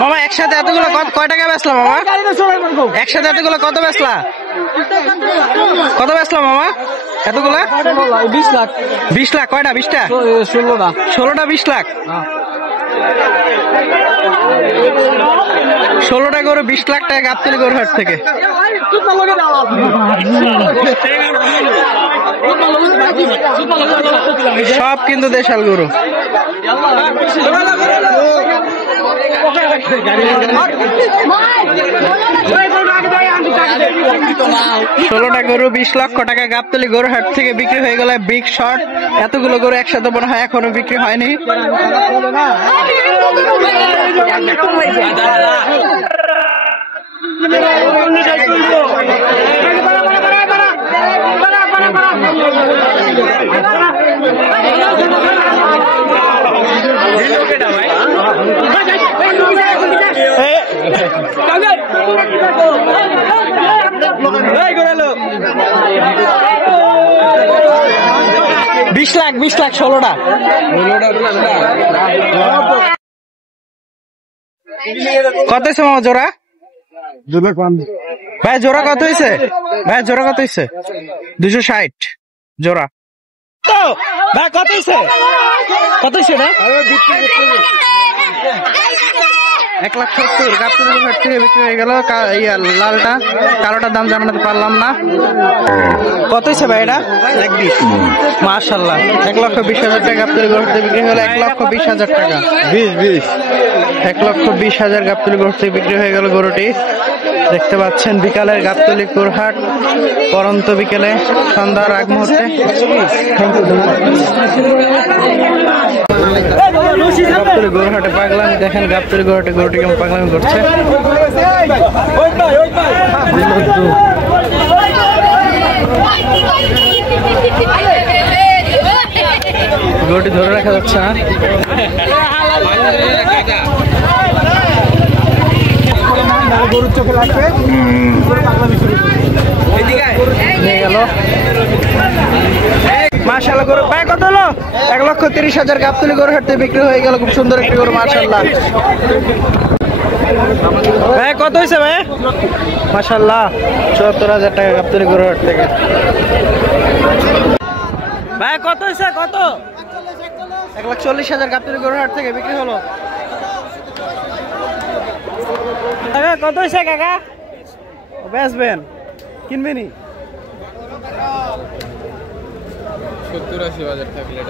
মামা একসাথে এতগুলো কয় টাকা বেচলাম মামা? একসাথে এতগুলো কত বেচলা? কত বেচলাম মামা এতগুলা? 20 লাখ। 20 লাখ কয়টা? 20টা? 16টা। 16টা 20 লাখ। 16টা গরু 20 লাখ টাকা গাবতলী গরুর হাট থেকে। সব কিন্তু দেশাল গরু। 16টা গরু 20 লক্ষ টাকা গাবতলী গরুর হাট থেকে বিক্রি হয়ে গেল। Big shot. এতগুলো গরু একসাথে মনে হয় এখনো বিক্রি হয়নি। বিশ লাখ 16টা। কত হয়েছে মামা জোড়া? ভাই জোড়া কত হয়েছে? ভাই জোড়া কত হয়েছে? 260 জোড়া। তো ভাই কত হয়েছে? কত হয়েছে না? 1,70,000 গাবতলী হাট থেকে বিক্রি হয়ে গেল। লালটা, কালোটার দাম জানাতে পারলাম না। কত হয়েছে ভাই এটা? 1,20,000। মাশাআল্লাহ 1,20,000 টাকা গাবতলী হাট থেকে বিক্রি হলো। 1,20,000 টাকা। 1,20,000 গাবতলী হাট থেকে বিক্রি হয়ে গেল গরুটি। দেখতে পাচ্ছেন বিকালের গাবতলী হাট, পরন্ত বিকেলে সন্ধ্যার আগ মুহূর্তে গাবতলী গরুহাটে পাগলামি দেখেন। গাবতলী গরুহাটে গরুটি কেমন পাগলামি করছে। গরুটি ধরে রাখা যাচ্ছে না। গরুর চোখে লাগবে নিয়ে গেল। মাশাআল্লাহ গরু ভাই কত হলো? 1,30,000 গাবতলী গরুর হাট থেকে বিক্রি হয়ে গেল। খুব সুন্দর একটি গরু মাশাআল্লাহ। ভাই কত হয়েছে ভাই? মাশাআল্লাহ 74,000 টাকা গাবতলী গরুর হাট থেকে। ভাই কত হয়েছে? কত? 1,40,000 গাবতলী গরুর হাট থেকে বিক্রি হলো। কাকা কত হয়েছে কাকা? বেচবেন? কিনবেনি? 70-80,000 থাকলে